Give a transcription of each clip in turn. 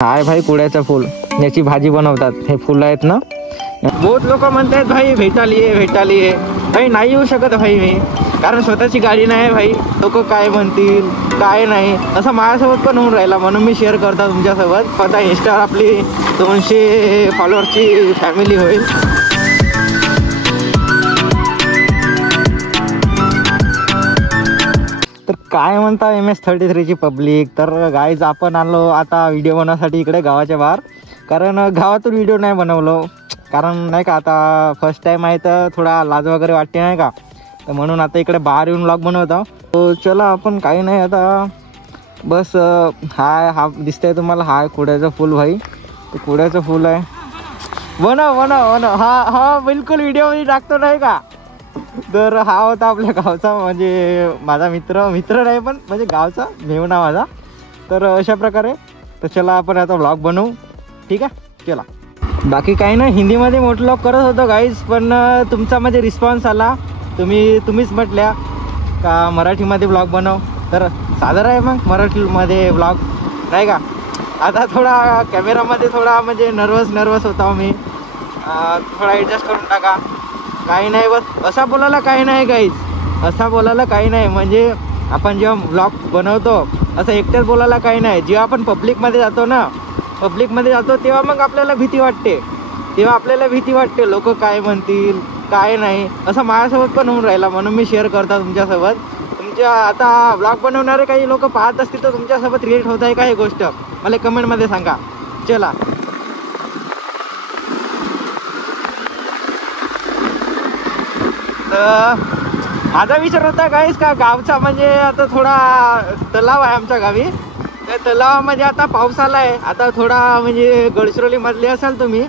हाय भाई, कुड्याचं फूल याची भाजी बनवतात. हे फुलं आहेत ना, बहुत लोक म्हणतात भाई भेटाली भाई. नाही येऊ शकत भाई मी, कारण स्वतःची गाडी नाही भाई. लोक काय म्हणतील काय नाही असं माझ्यासोबत पण होऊन राहिला, म्हणून मी शेअर करतो तुमच्यासोबत. आता इंस्टावर आपली 200 फॉलोअरची फॅमिली होईल. तर काय म्हणता MS33ची पब्लिक. तर गाईज आपण आलो आता व्हिडिओ बनवण्यासाठी इकडे गावाच्या बाहेर, कारण गावातून व्हिडिओ नाही बनवलो, कारण नाही का आता फर्स्ट टाईम आहे तर थोडा लाज वगैरे वाटते नाही का, तर म्हणून आता इकडे बाहेर येऊन व्लॉग बनवतो. तो चला आपण काही नाही आता बस. हा दिसतंय तुम्हाला, हा कुड्याचं फूल भाई. ते कुड्याचं फूल आहे. बनव हा बिलकुल व्हिडिओमध्ये टाकतो नाही का. तर हा होता आपल्या गावचा, म्हणजे माझा मित्र नाही पण म्हणजे गावचा मेवना माझा. तर अशा प्रकारे तर चला आपण आता व्लॉग बनवू, ठीक आहे. चला, बाकी काही नाही, हिंदीमध्ये मोठं व्लॉग करत होतो गाईज, पण तुमचा म्हणजे रिस्पॉन्स आला. तुम्हीच म्हटल्या का मराठीमध्ये व्लॉग बनव, तर सादर आहे मग मराठीमध्ये व्लॉग नाही का. आता थोडा कॅमेरामध्ये थोडा म्हणजे नर्वस होता मी, थोडा ॲडजस्ट करून टाका. काही नाही, बस असा बोलायला काही नाही गाईज, असा बोलायला काही नाही. म्हणजे आपण जेव्हा व्लॉग बनवतो असं एकट्याच बोलायला काही नाही. जेव्हा आपण पब्लिकमध्ये जातो तेव्हा मग आपल्याला भीती वाटते, लोक काय म्हणतील काय नाही असं माझ्यासोबत पण होऊन राहिला, म्हणून मी शेअर करतो तुमच्यासोबत. तुमच्या आता व्लॉग बनवणारे काही लोक पाहत असतील तर तुमच्यासोबत रिलेट होत आहे का ही गोष्ट, मला कमेंटमध्ये सांगा. चला, माझा विचार होता गाईस का गावचा, म्हणजे आता थोडा तलाव आहे आमच्या गावी. त्या तलावामध्ये आता पाऊस आला आहे. आता थोडा म्हणजे गडचिरोलीमधले असाल तुम्ही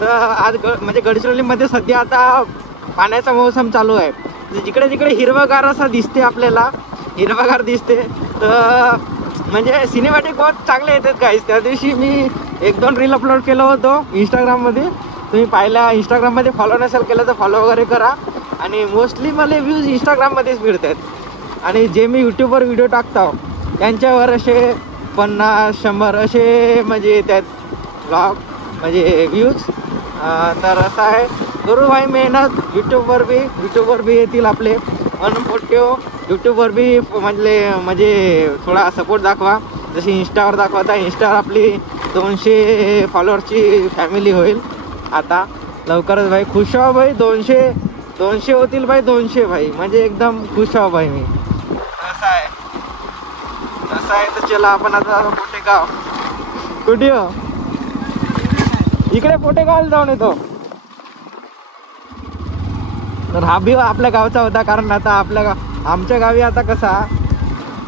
तर आज म्हणजे गडचिरोलीमध्ये सध्या आता पाण्याचा मोसम चालू आहे. जिकडे तिकडे हिरवगार असं दिसते, आपल्याला हिरवगार दिसते. तर म्हणजे सिनेमॅटिक बहुत चांगले येतात गाईस. त्या दिवशी मी 1-2 रील अपलोड केलं होतं इंस्टाग्राममध्ये. तुम्ही पाहिला, इंस्टाग्राममध्ये फॉलो नसेल केलं तर फॉलो वगैरे करा. आणि मोस्टली मला व्ह्यूज इंस्टाग्राममध्येच मिळतात, आणि जे मी यूट्यूबवर व्हिडिओ टाकतो त्यांच्यावर असे 50-100 असे म्हणजे त्यात व्लॉग म्हणजे व्ह्यूज. तर असं आहे, करू भाई मेहनत. यूट्यूबवर बी येतील आपले अनपोट्यो. यूट्यूबवर बी म्हणजे थोडा सपोर्ट दाखवा, जशी इंस्टावर दाखवता. इंस्टावर आपली 200 फॉलोअरची फॅमिली होईल आता लवकरच भाई. खुश व्हा भाई, 200 होतील भाई, 200 भाई, म्हणजे एकदम खुश व्हा भाई मी. असं आहे तर चला आपण आता पोटेगाव. कुठे हो? इकडे पोटेगावला जाऊन येतो. तर हा बी आपल्या गावचा होता, कारण आता आमच्या गावी आता कसा,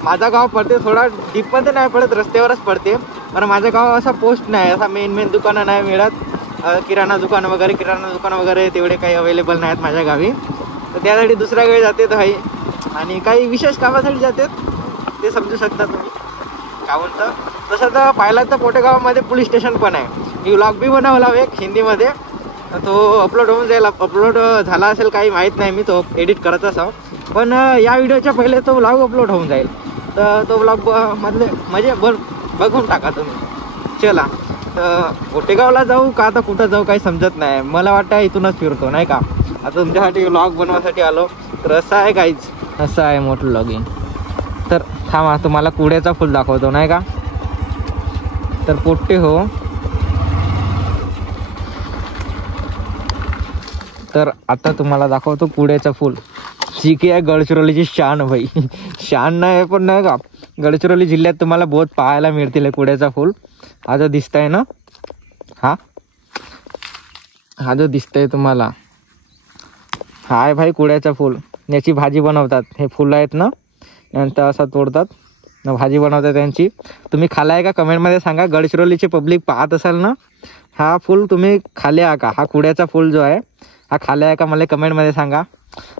माझा गाव पडते थोडा डीपमध्ये नाही पडत, रस्त्यावरच पडते. पण माझं गाव असा पोस्ट नाही, असा मेन दुकानं नाही मिळत. किराणा दुकान वगैरे तेवढे काही अवेलेबल नाहीत माझ्या गावी. तर त्यासाठी दुसऱ्या गावी जाते भाई, आणि काही विशेष कामासाठी जातात, ते समजू शकता तुम्ही. काय म्हणतं तसं तर पाहिलं तर पोटेगावमध्ये पोलीस स्टेशन पण आहे. मी व्लॉग बी बनवला एक हिंदीमध्ये, तो अपलोड होऊन जाईल. अपलोड झाला असेल काही माहीत नाही, मी तो एडिट करत असावं. पण या व्हिडिओच्या पहिले तो व्लॉग अपलोड होऊन जाईल, तर तो व्लॉग मधले म्हणजे बघून टाका तुम्ही. चला, तर पोटेगावला जाऊ का आता कुठं जाऊ काही समजत नाही. मला वाटतं इथूनच फिरतो नाही का. आता तुमच्यासाठी व्लॉग बनवायसाठी आलो. तर असं आहे गाईज, असं आहे मोठं व्लॉगिंग. तर थांबा, तुम्हाला कुड्याचा फूल दाखवतो नाही का. तर पोट्टे हो, तर आता तुम्हाला दाखवतो कुड्याचं फूल, जी की आहे गडचिरोलीची शान भाई. शान नाही पण नाही का, गडचिरोली जिल्ह्यात तुम्हाला बहुत पाहायला मिळतील कुड्याचा फूल. हा जो दिसतंय ना, हा जो दिसतंय तुम्हाला, हा आहे भाई कुड्याचं फूल. याची भाजी बनवतात. हे फुलं आहेत ना, नंतर असं तोडतात, भाजी बनवतात त्यांची. तुम्ही खाला आहे का कमेंटमध्ये सांगा. गडचिरोलीचे पब्लिक पाहत असाल ना, हा फूल तुम्ही खाले आहे का, हा कुड्याचा फूल जो आहे हा खाले आहे का, मला कमेंटमध्ये सांगा.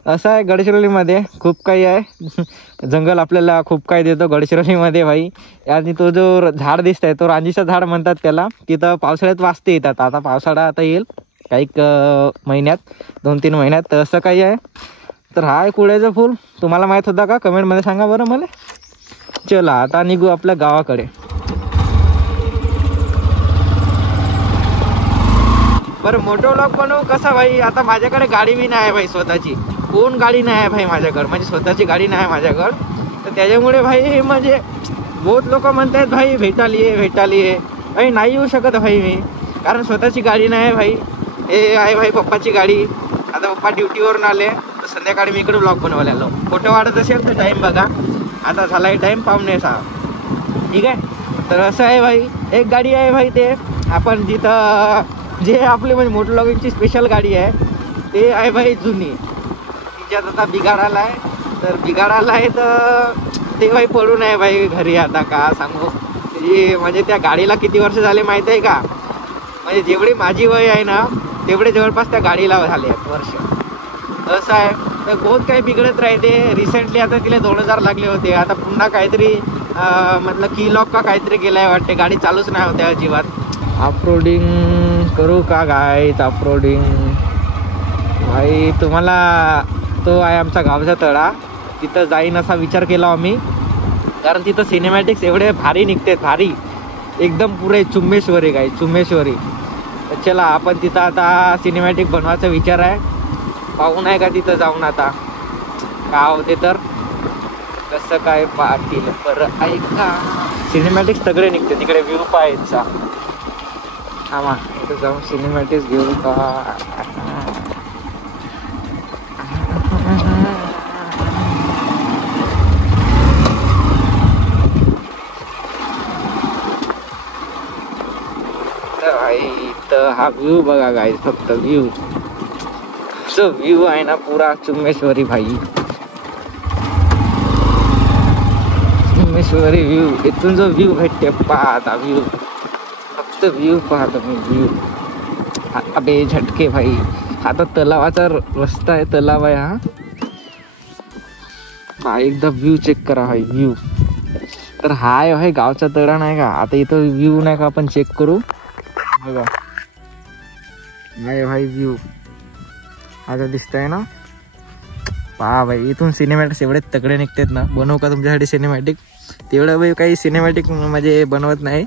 असं आहे गडचिरोलीमध्ये खूप काही आहे. जंगल आपल्याला खूप काही देतो गडचिरोलीमध्ये भाई. आणि तो जो झाड दिसत आहे तो रांजीचं झाड म्हणतात त्याला. तिथं पावसाळ्यात वाजते येतात. आता पावसाळा आता येईल काही महिन्यात, 2-3 महिन्यात, तर असं काही आहे. तर हा आहे कुड्याचं फूल. तुम्हाला माहीत होता का कमेंटमध्ये सांगा बरं मला. चला आता निघू आपल्या गावाकडे. बरं मोठं व्लॉग बनवू कसं भाई, आता माझ्याकडे गाडी बी नाही आहे भाई स्वतःची, कोण गाडी नाही आहे भाई माझ्याकडे, म्हणजे स्वतःची गाडी नाही आहे माझ्याकडं. तर त्याच्यामुळे भाई म्हणजे बहुत लोक म्हणतात भाई भेटाली आहे भाई, नाही येऊ शकत भाई मी, कारण स्वतःची गाडी नाही आहे भाई. हे आहे भाई पप्पाची गाडी. आता पप्पा ड्युटीवरून आले तर संध्याकाळी मी इकडे ब्लॉग बनवायला आलो. फोटो वाढत असेल तर टाईम बघा, आता झाला आहे टाईम 5:45. ठीक आहे. तर असं आहे भाई, एक गाडी आहे भाई, ते आपण जिथं जे आपली म्हणजे मोटर ब्लॉगिंगची स्पेशल गाडी आहे ते आहे भाई जुनी, तिच्यात आता बिघाड आला आहे. तर बिघाड आला आहे तर ते भाई पडून आहे भाई घरी. आता का सांगू म्हणजे त्या गाडीला किती वर्ष झाले माहिती आहे का, म्हणजे जेवढी माझी वय आहे ना तेवढे जवळपास त्या गाडीला झाले आहेत वर्ष. असं आहे. तर बहुत काही बिघडत राहते. रिसेंटली आता तिला 2000 लागले होते, आता पुन्हा काहीतरी म्हटलं की लॉक का काहीतरी केलं आहे वाटते, गाडी चालूच नाही होते अजिबात. ऑफरोडिंग करू का गाईत, ऑफरोडिंग भाई. तुम्हाला तो आहे आमचा गावचा तळा, तिथं जाईन असा विचार केला आम्ही, कारण तिथं सिनेमॅटिक्स एवढे भारी निघतात, भारी एकदम पुरे चुम्मेश्वरी गाई, चुम्मेश्वरी. तर चला आपण तिथं आता सिनेमॅटिक बनवायचा विचार आहे. पाहून आहे का तिथं जाऊन आता का होते तर कसं काय पाहतील. बरं ऐका, सिनेमॅटिक्स सगळे निघते तिकडे, व्ह्यू पाहायचा. आम्हा इथं जाऊन सिनेमॅटिक्स घेऊ का. तर हा व्ह्यू बघा गाईज, फक्त व्ह्यू, जो व्ह्यू आहे ना पुरा चुम्मेश्वरी भाई, चुम्मेश्वरी व्ह्यू. इथून जो व्ह्यू भेटते पाहता, व्ह्यू फक्त व्ह्यू पाहता मी, व्ह्यू. अबे झटके भाई. आता तलावाचा रस्ता आहे, तलाव आहे हा. एकदा व्ह्यू चेक करा भाई, व्ह्यू. तर हा आहे गावचा तळा नाही का. आता इथं व्ह्यू नाही का आपण चेक करू बघा. नाही भाई व्ह्यू आता दिसतंय ना, पहा भाई. इथून सिनेमॅटिक्स एवढे तगडे निघतात ना. बनवू का तुमच्यासाठी सिनेमॅटिक. तेवढं भाई काही सिनेमॅटिक म्हणजे बनवत नाही.